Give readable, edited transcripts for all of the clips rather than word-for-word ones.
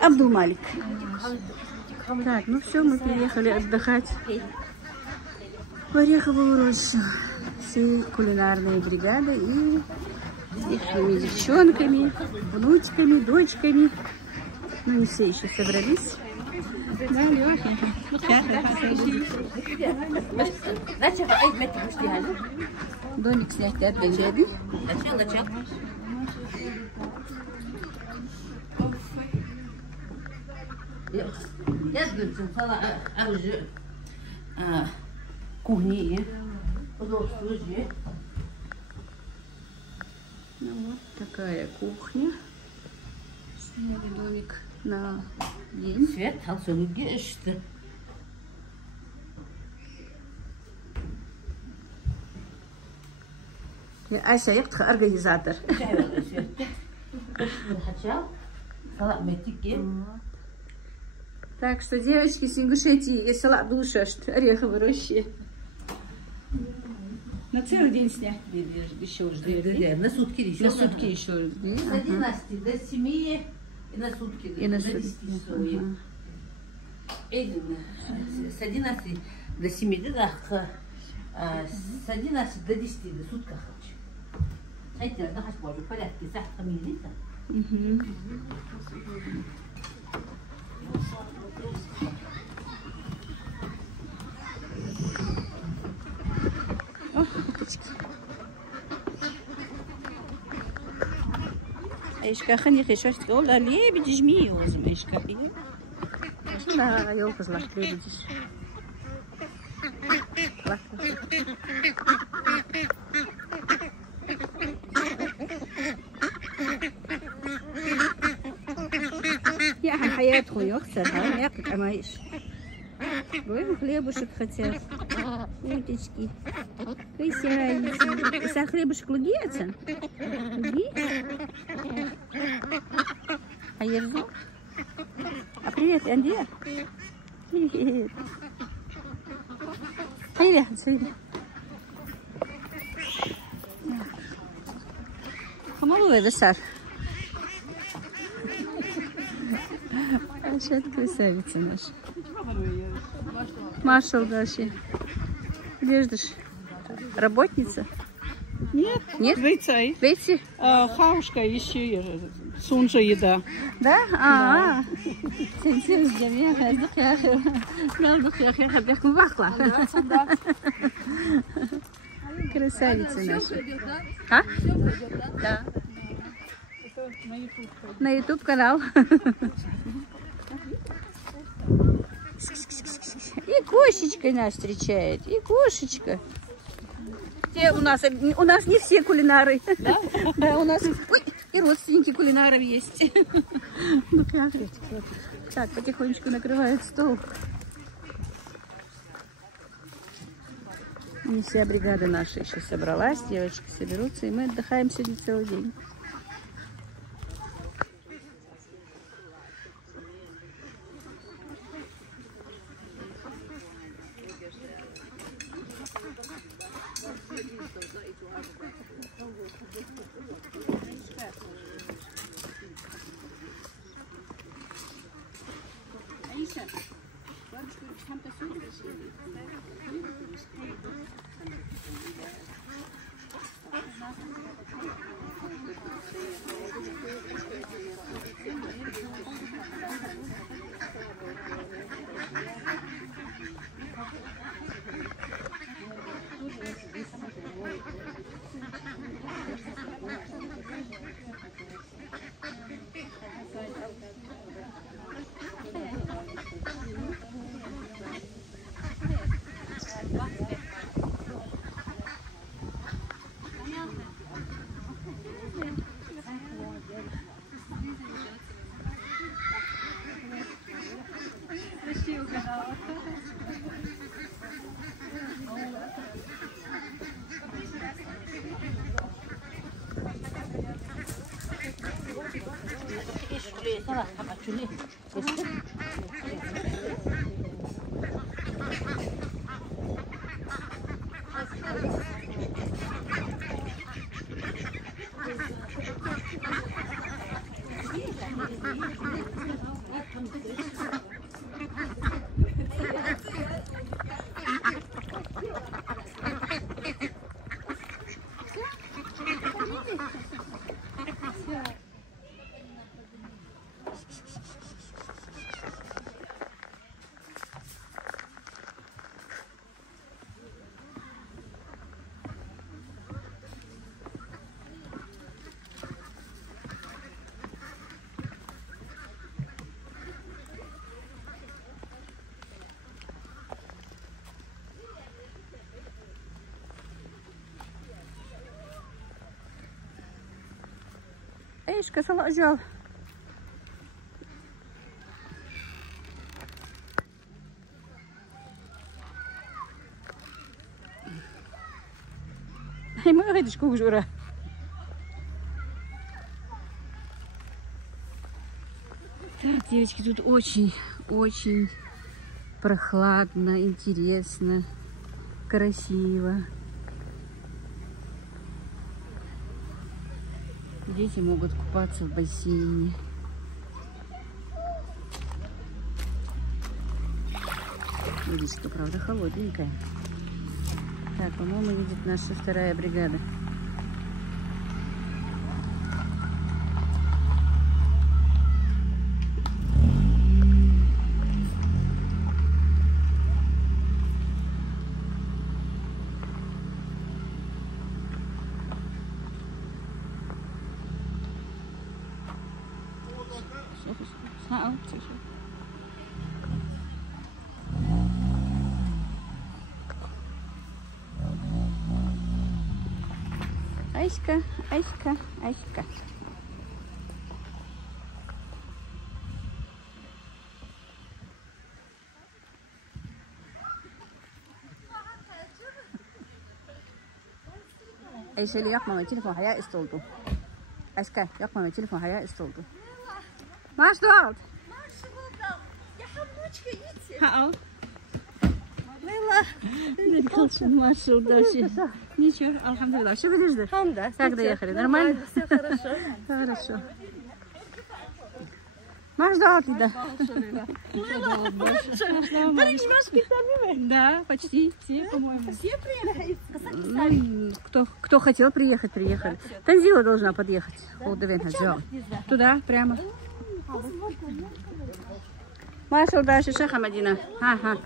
Абдулмалик. Так, ну все, мы приехали отдыхать в Ореховую рощу. Все кулинарные бригады и их девчонками, внучками, дочками. Ну, не все еще собрались. Да, Лёхенька. Домик снять для дяди. Я сказала, уже кухни, удобствует. Ну, вот такая кухня. Сняли домик на день. Свет, алсуги, что? Ася, я организатор. Так что, девочки, с Ингушетии, я села душа, Ореховой рощи. На целый день снять еще уже. На сутки еще. На сутки еще. С 11 до 7 и на сутки. И на сутки. С 11 до 7, да, с 11 до 10 до сутка. Хотите, да, в порядке, сахар милилитра. О, уточки. Эшка хани хешаш тقول ليه بتجميه وزم эшка إيه لا يوقظ لك ليه بتجي يا حياته يخسر ياكل عمايش وين хлебушек хотят уточки крысяйцы если хлебушек лугиется луги а ерзу а привет Андия привет привет привет хамалуя весар Аша, это красавица наша. Маршал Даши. Веждаш. Работница? Нет. Нет? Вейцай. Вейци? Хавушка еще сунжа еда. Да? А-а. Сенсиус джамия хаздук я ахи. Галдук я ахи хабяхку вахла. Красавица наша. А? Да. На YouTube канал. И кошечка нас встречает, и кошечка. У нас не все кулинары. Да? Да, у нас и родственники кулинаров есть. Так, потихонечку накрывают стол. Не вся бригада наша еще собралась, девочки соберутся, и мы отдыхаем сегодня целый день. ايش كسل اجال هي ما غاديش كوجوره. Так, девочки, тут очень прохладно, интересно, красиво. Дети могут купаться в бассейне. Водичка, правда, холодненькая. Так, по-моему, едет наша 2-я бригада. Аська, Аська, Аська. Ayşe ile yakmama telefon haya ist oldu. Aşka yakmama telefon haya ist oldu. Marş doğalt. Я хамнучка, идите. Ha al. Лейла. Hadi kalsın marşallah. Ничего, alhamdulillah. Что будешь делать? Хамда. Как доехали? Нормально? Все хорошо. Хорошо. Марш doğalt Лида. Да, почти все, по-моему. Все приехали? Ну, кто хотел приехать, приехали. Танзила должна подъехать. Туда, прямо. Маша, удачи, Шаха Мадина. Ага.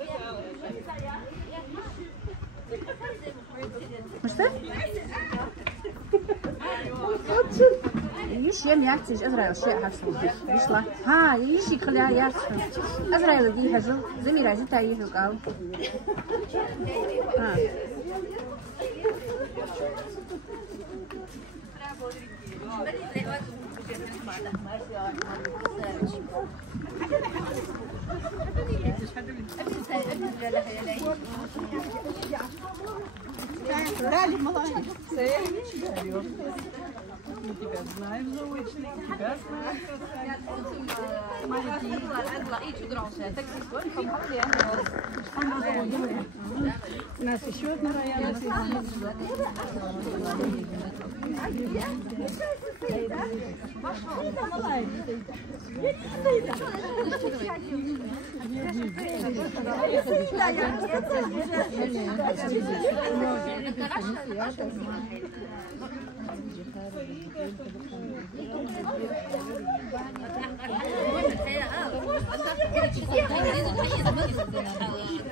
Ну что? يش يم يعتج أزرع أشياء هالصوت يشلا ها يشي خليها يعتج أزرع لدي هجو زميلة زيتا يهلك أو ها Мы тебя знаем заочно, тебя знаем. У нас еще одна района.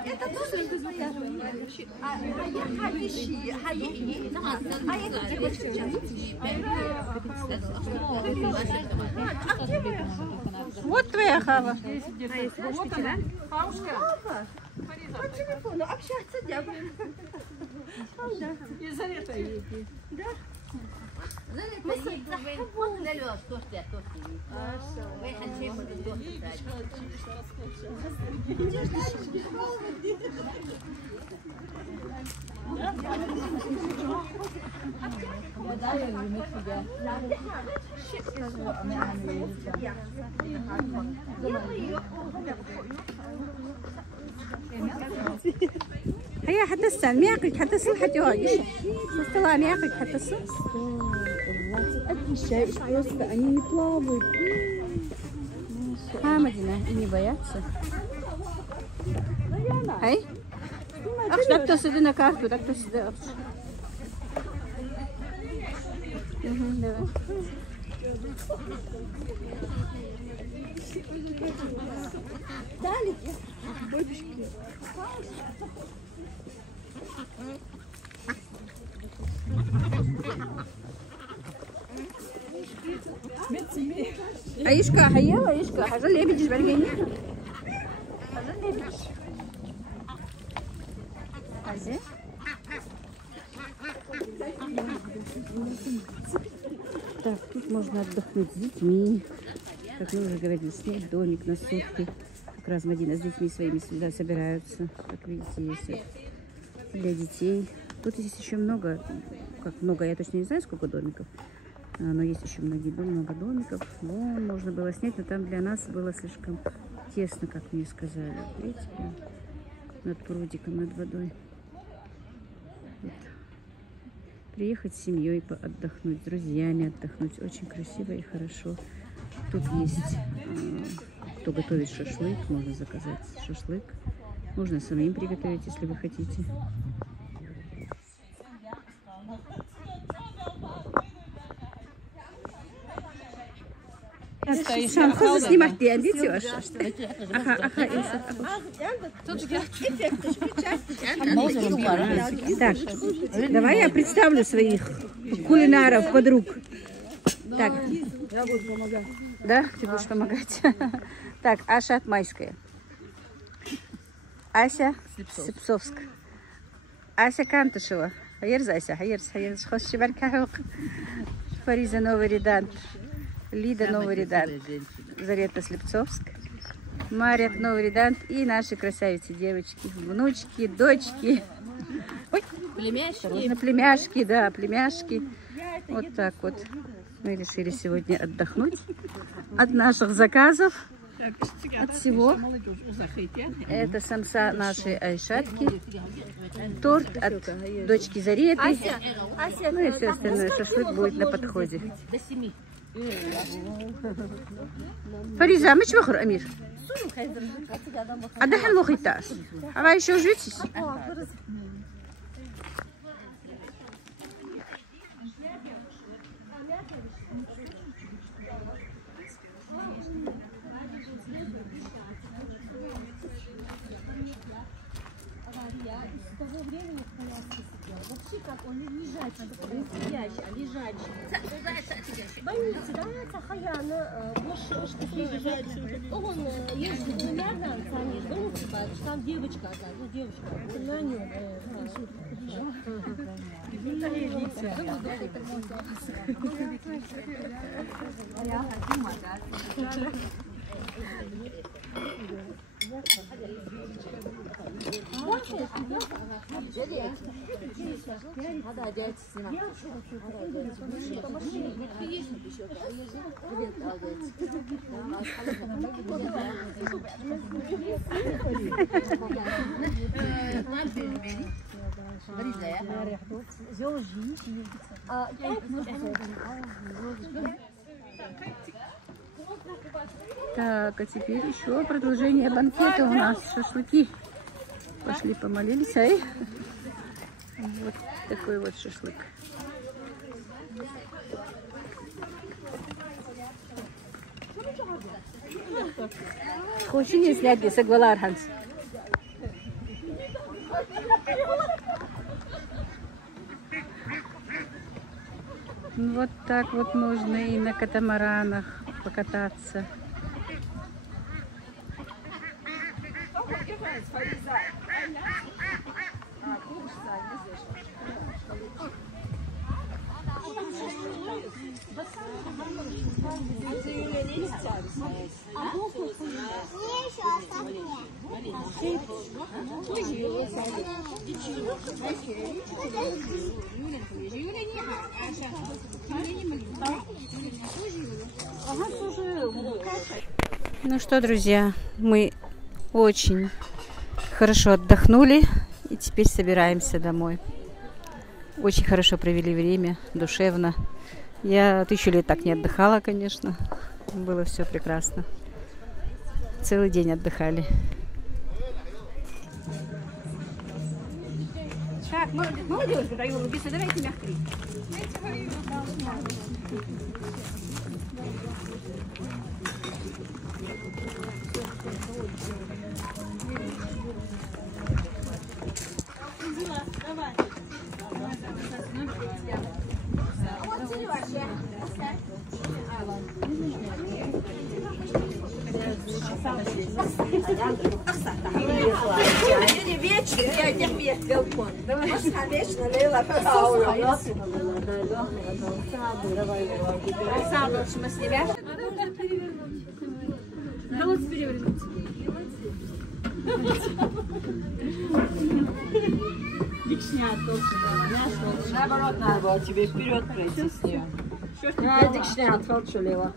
Это тоже Вот твоя хава. по телефону общаться, дякую. Елизавета едет. هي حتى السن مياقك حتى السن حتى واجش استلا مياقك حتى السن Обещаешь, просто они не плавают. Мадина и не боятся. Ай? Ах, так то сюда на карту, так то сюда. Давай. Далее, бабушки. Аишка, Хаела, Аишка, Хаза лебедишь, Бергени. Хаза лебедишь. Азе? Так, тут можно отдохнуть с детьми. Как мы уже говорили, снять домик на сутки. Как раз Мадина с детьми своими сюда собираются. Как видите, есть для детей. Тут есть еще много, как много, я точно не знаю, сколько домиков. Но есть еще много домиков. Вон можно было снять, но там для нас было слишком тесно, как мне сказали. Видите, над прудиком, над водой. Вот. Приехать с семьей отдохнуть, с друзьями отдохнуть. Очень красиво и хорошо. Тут есть, кто готовит шашлык, можно заказать шашлык. Можно самим приготовить, если вы хотите. Sen kızı snimak diyen bitiyor. Так, давай я представлю своих кулинаров, подруг. Так. Я буду помогать. Да, ты будешь помогать. Так, Аша Майская. Ася Слепцовск. Ася Кантышева. Hayır Ася, hayır. Hoş geldin. Фариза Новый Редант. Лида Новый Редант. Зарета Слепцовск. Мария Новый Редант. И наши красавицы девочки, внучки, дочки. Ой, племяшки. Племяшки, да, племяшки. Вот так вот. Мы решили сегодня отдохнуть от наших заказов, от всего. Это самса нашей Айшатки, торт от дочки Зареты, ну и все остальное. Шашлык будет на подходе. Фариза, мы чего хор, Амир? Отдыхай мухиташ. А вы еще живетесь? Вообще как он лежачий, не сидящий, а лежачий. Больница, да, Сахаяна, больше что он ездит рядом, сами дома купают, там девочка одна, ну девушка, на нем. Так, а теперь еще продолжение банкета у нас. Шашлыки. Пошли помолились, ай. Вот такой вот шашлык. Хочешь, если я согвалар Ханс? Вот так вот можно и на катамаранах покататься. Ну что, друзья, мы очень хорошо отдохнули и теперь собираемся домой. Очень хорошо провели время, душевно. Я 1000 лет так не отдыхала, конечно. Было все прекрасно. Целый день отдыхали. Так, молодежь, давайте мягкий. Они вечные, я не умею балкон. Может, вечно Лейла Хаура. Александр, мы с тебя? Вот перевернуть. Дикшня толще. Наоборот, надо было тебе вперед пройти с нее. Дикшня толще лево.